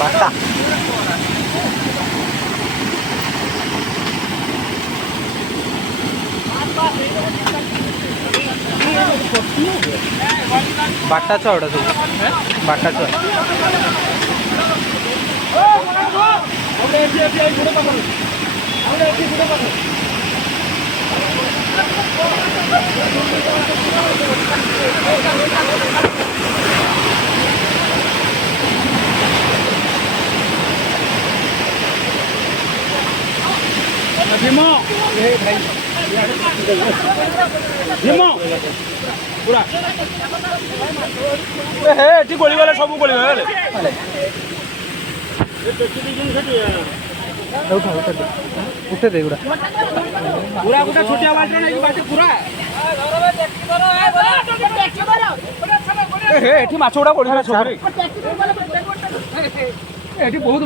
बाटा बाटा छुआ सब बाटा छुआ भीमो भीमो पूरा एठी गोली वाला सब गोली वाले उठे दे गुड़ा पूरा गोटा छोटिया बाल्टी नहीं बाल्टी पूरा एठी माछ गुड़ा गोली वाला छोकरी एठी बहुत